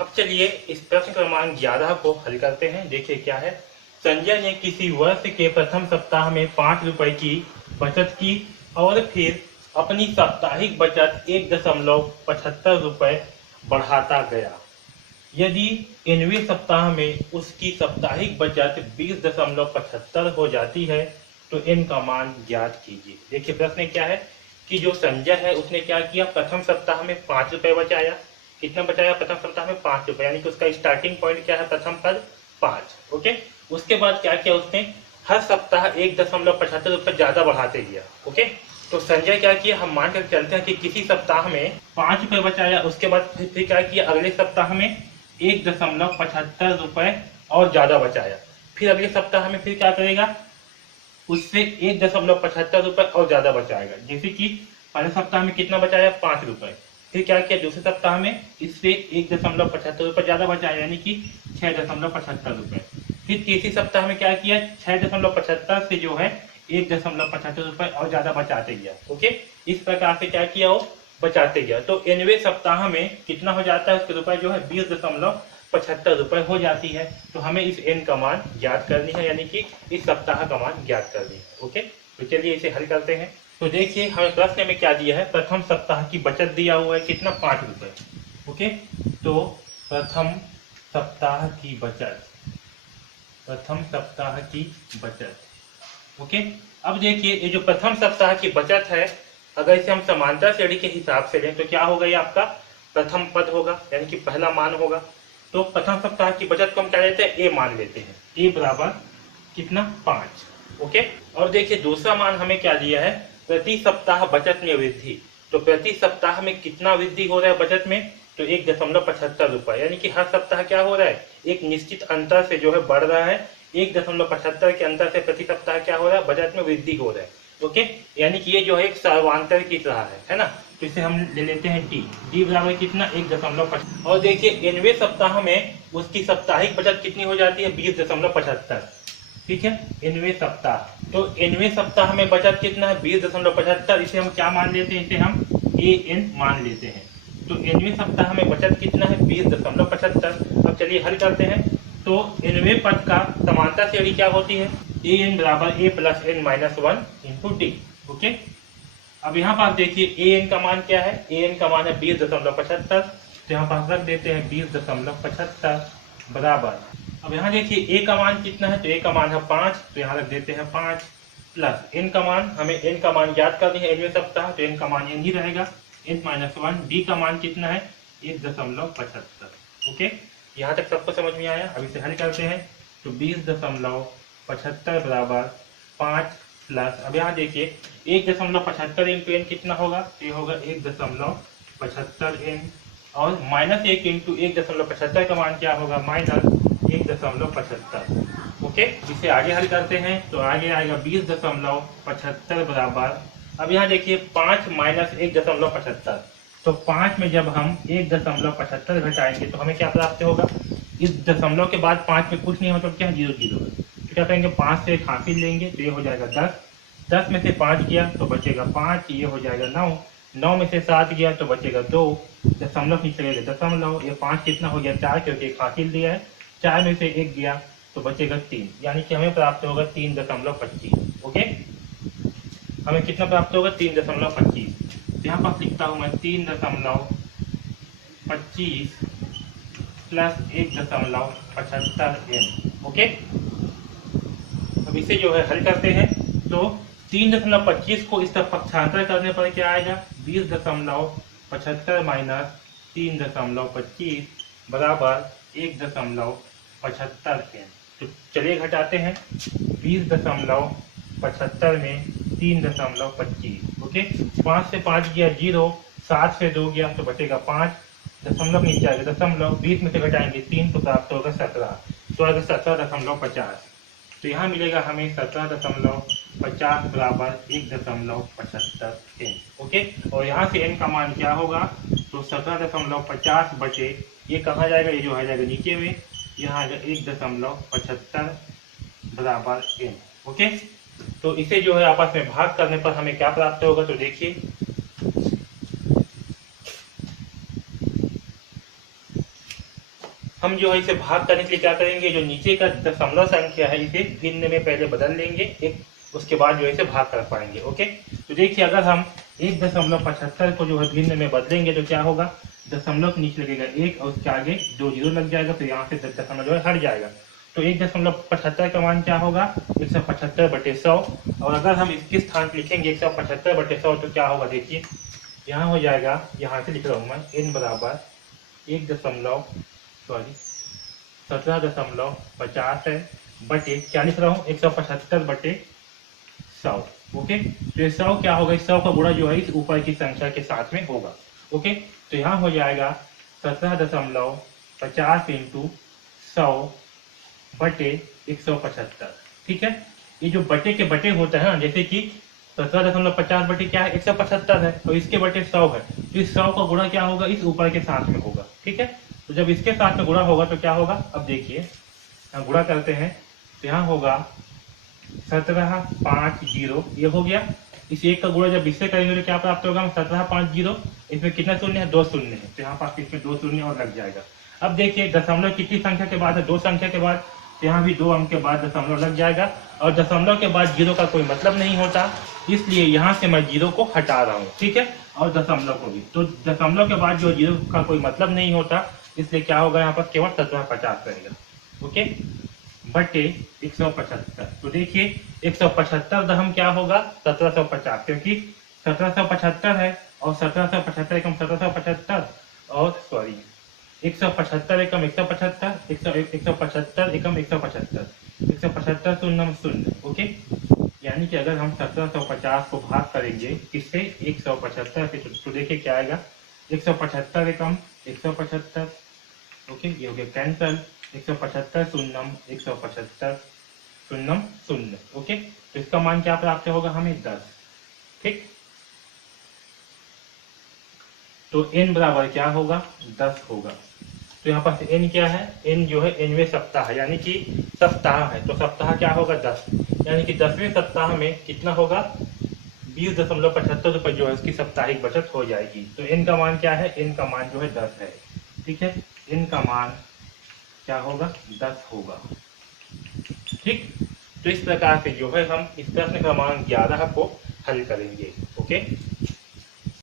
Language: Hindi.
अब चलिए इस प्रश्न क्रमांक 11 को हल करते हैं। देखिए क्या है। संजय ने किसी वर्ष के प्रथम सप्ताह में 5 रुपए की बचत की और फिर अपनी साप्ताहिक बचत 1.75 रुपए बढ़ाता गया। यदि 9वें सप्ताह में उसकी साप्ताहिक बचत 20.75 हो जाती है तो n का मान ज्ञात कीजिए। देखिए प्रश्न क्या है कि जो संजय है उसने क्या किया, प्रथम सप्ताह में 5 रुपए बचाया। कितना बचाया? प्रथम सप्ताह में 5 रुपए, यानी कि उसका स्टार्टिंग पॉइंट क्या है, प्रथम पद 5। ओके, उसके बाद क्या किया उसने, हर सप्ताह 1.75 रुपए ज्यादा बढ़ाते गया। ओके, तो संजय क्या किया, हम मान कर चलते हैं कि किसी सप्ताह में 5 रुपए बचाया, उसके बाद फिर क्या किया, अगले सप्ताह में 1.75 रुपए और ज्यादा बचाया। फिर अगले सप्ताह में फिर क्या करेगा, उससे 1.75 रुपए और ज्यादा बचाएगा। जैसे कि पहले सप्ताह में कितना बचाया, 5 रुपए। फिर क्या किया, दूसरे सप्ताह में इससे 1.75 रुपए ज्यादा बचाया, यानी कि 6.75 रुपए। फिर तीसरे सप्ताह में क्या किया, 6.75 से जो है 1.75 रुपए और ज्यादा बचाते गया। ओके, इस प्रकार से क्या किया, वो बचाते गया। तो 9वें सप्ताह में कितना हो जाता है, उसके रुपए जो है 20.75 रुपए हो जाती है। तो हमें इस n का मान ज्ञात करनी है, यानी कि इस सप्ताह का मान ज्ञात करनी है। ओके, तो चलिए इसे हल करते हैं। तो देखिए हमें प्रश्न में क्या दिया है, प्रथम सप्ताह की बचत दिया हुआ है कितना, 5 रुपए। ओके, तो प्रथम सप्ताह की बचत, प्रथम सप्ताह की बचत। ओके, अब देखिए ये जो प्रथम सप्ताह की बचत है, अगर इसे हम समांतर श्रेणी के हिसाब से लें तो क्या होगा, ये आपका प्रथम पद होगा, यानी कि पहला मान होगा। तो प्रथम सप्ताह की बचत को हम क्या लेते हैं, ए मान लेते हैं। ए बराबर कितना, 5। ओके, और देखिए दूसरा मान हमें क्या दिया है, प्रति सप्ताह बचत में वृद्धि। तो प्रति सप्ताह में कितना वृद्धि हो रहा है बचत में, तो 1.75 रुपए, यानी कि हर सप्ताह क्या हो रहा है, एक निश्चित अंतर से जो है बढ़ रहा है। 1.75 के अंतर से प्रति सप्ताह क्या हो रहा है, बचत में वृद्धि हो रहा है। ओके, यानी कि ये जो है एक सर्वांतर की तरह है ना। तो इसे हम ले लेते हैं टी। टी बराबर कितना, 1.5। और देखिए 9वें सप्ताह में उसकी साप्ताहिक बचत कितनी हो जाती है, 20.75। ठीक है, 9वें सप्ताह। तो 9वें सप्ताह में बचत कितना है, 20.75। इसे हम क्या मान लेते हैं, इसे हम ए एन मान लेते हैं। तो 9वें सप्ताह में बचत कितना है, 20.75। अब चलिए हल करते हैं। तो 9वें पद का समांतर श्रेणी क्या होती है, ए एन बराबर a plus n minus 1 into t. Okay, अब यहाँ पास देखिए ए एन का मान क्या है, ए एन का मान है 20.75। तो यहाँ पास रख देते हैं 20.75 बराबर, अब यहाँ देखिए ए का मान कितना है, तो ए का मान है 5, तो यहाँ रख देते हैं 5 प्लस एन का मान, हमें एन का मान याद करनी है 9वें सप्ताह, तो एन का मान एन ही रहेगा, एन माइनस 1। डी का मान कितना है, 1.75। ओके, यहाँ तक सबको समझ में आया। अब इसे हल करते हैं। तो 20.75 बराबर 5 प्लस, अब यहाँ देखिए 1.75 इंटू एन कितना होगा, ये होगा 1.75 एन, और माइनस 1 इंटू 1.75 का मान क्या होगा, माइनस 1.75। ओके, इसे आगे हल करते हैं। तो आगे आएगा 20.75 बराबर, अब यहाँ देखिए 5 माइनस 1.75। तो 5 में जब हम 1.75 घटाएंगे तो हमें क्या प्राप्त होगा, इस दशमलव के बाद 5 में कुछ नहीं मतलब क्या, 0 0 है। तो क्या करेंगे, 5 से हासिल लेंगे तो ये हो जाएगा 10, 10 में से 5 गया तो बचेगा 5, ये हो जाएगा 9, 9 में से 7 गया तो बचेगा 2, दशमलव निकलेगा दशमलव, ये 5 कितना हो गया, 4, क्योंकि एक हासिल दिया है। 4 में से 1 गया तो बचेगा 3, यानी कि हमें प्राप्त होगा 3.25। ओके, हमें कितना प्राप्त होगा, 3.25। तो यहाँ पर लिखता हूँ मैं 3.25 प्लस 1.75 एन। ओके, अब इसे जो है हल करते हैं। तो 3.25 को इस तरफ पक्षांतर करने पर क्या आएगा, 20.75 माइनस 3.25 बराबर 1.75 एन। तो चलिए घटाते हैं, 20.75 में 3.25। ओके, 5 से 5 गया 0, 7 से 2 गया तो बचेगा 5, दशमलव नीचे आएगा दशमलव, 20 में से घटाएंगे 3 तो प्राप्त होगा 17, तो आएगा 17.50। तो यहाँ मिलेगा हमें 17.50 बराबर 1.75 एन। ओके, और यहाँ से एन का मान क्या होगा, तो 17.50 बचे, ये कहाँ जाएगा, ये जो आ जाएगा नीचे में, यहाँ आएगा 1.75 बराबर एन। ओके, तो इसे जो है आपस में भाग करने पर हमें क्या प्राप्त होगा, तो देखिए हम जो है इसे भाग करने के लिए क्या करेंगे, जो नीचे का दशमलव संख्या है इसे भिन्न में पहले बदल लेंगे एक, उसके बाद जो है इसे भाग कर पाएंगे। ओके, तो देखिए अगर हम 1.75 को जो है भिन्न में बदलेंगे तो क्या होगा, दशमलव के नीचे लगेगा 1 और उसके आगे 2 जीरो लग जाएगा, तो यहाँ से दशमलव जो है हट जाएगा। तो 1.75 का मान क्या होगा, 175/100। और अगर हम इसके स्थान पर लिखेंगे 175/100 तो क्या होगा, देखिए यहाँ हो जाएगा, यहाँ से लिख रहा हूँ मैं, n बराबर 17.50 है बटे क्या लिख रहा हूँ, 175/100। ओके, तो ये 100 क्या होगा, इस 100 का गुणा जो है इस ऊपर की संख्या के साथ में होगा। ओके, तो यहाँ हो जाएगा 17.50 × 100/175। ठीक है, ये जो बटे के बटे होता है ना, जैसे कि 17.50 बटे क्या है, 175 है, और इसके बटे 100 है, तो इस 100 का गुणा क्या होगा, इस ऊपर के साथ में होगा। ठीक है, तो जब इसके साथ में गुणा होगा तो क्या होगा, अब देखिए यहाँ गुणा करते हैं, तो यहाँ होगा 1750, ये हो गया। इस एक का गुणा जब इससे करेंगे तो क्या प्राप्त होगा, 1750, इसमें कितना शून्य है, 2 शून्य है, तो यहाँ पास इसमें 2 शून्य और लग जाएगा। अब देखिए दशमलव कितनी संख्या के बाद है, 2 संख्या के बाद, तो यहाँ भी 2 अंक के बाद दशमलव लग जाएगा, और दशमलव के बाद जीरो का कोई मतलब नहीं होता, इसलिए यहाँ से मैं जीरो को हटा रहा हूँ। ठीक है, और दशमलव को भी, तो दशमलव के बाद जो जीरो का कोई मतलब नहीं होता, इसलिए क्या होगा, यहाँ पर केवल 1750 रहेगा। ओके, बटे 175। तो देखिए 175 दहम क्या होगा, 1750, क्योंकि 1775 है, और 1775 एकम 1775, और सॉरी 175 एकम 175, 175 एकम 175, 175 शून्य शून्य। ओके, यानी कि अगर हम 1750 को भाग करेंगे किससे, 175 से, तो देखिए क्या आएगा, 175 एकम 175। ओके, ये हो गया कैंसल, 175 शून्यम 175 शून्यम शून्य। ओके, तो इसका मान क्या प्राप्त होगा हमें, 10। ठीक, तो n बराबर क्या होगा, 10 होगा। तो यहाँ पर n क्या है, n जो है nवें सप्ताह, यानी कि सप्ताह है, तो सप्ताह क्या होगा, 10, यानी कि 10वें सप्ताह में कितना होगा, 20.75 रुपये जो है इसकी साप्ताहिक बचत हो जाएगी। तो n का मान क्या है, n का मान जो है 10 है। ठीक है, n का मान क्या होगा, 10 होगा। ठीक, तो इस प्रकार से जो है हम इस प्रश्न क्रमांक 11 को हल करेंगे। ओके।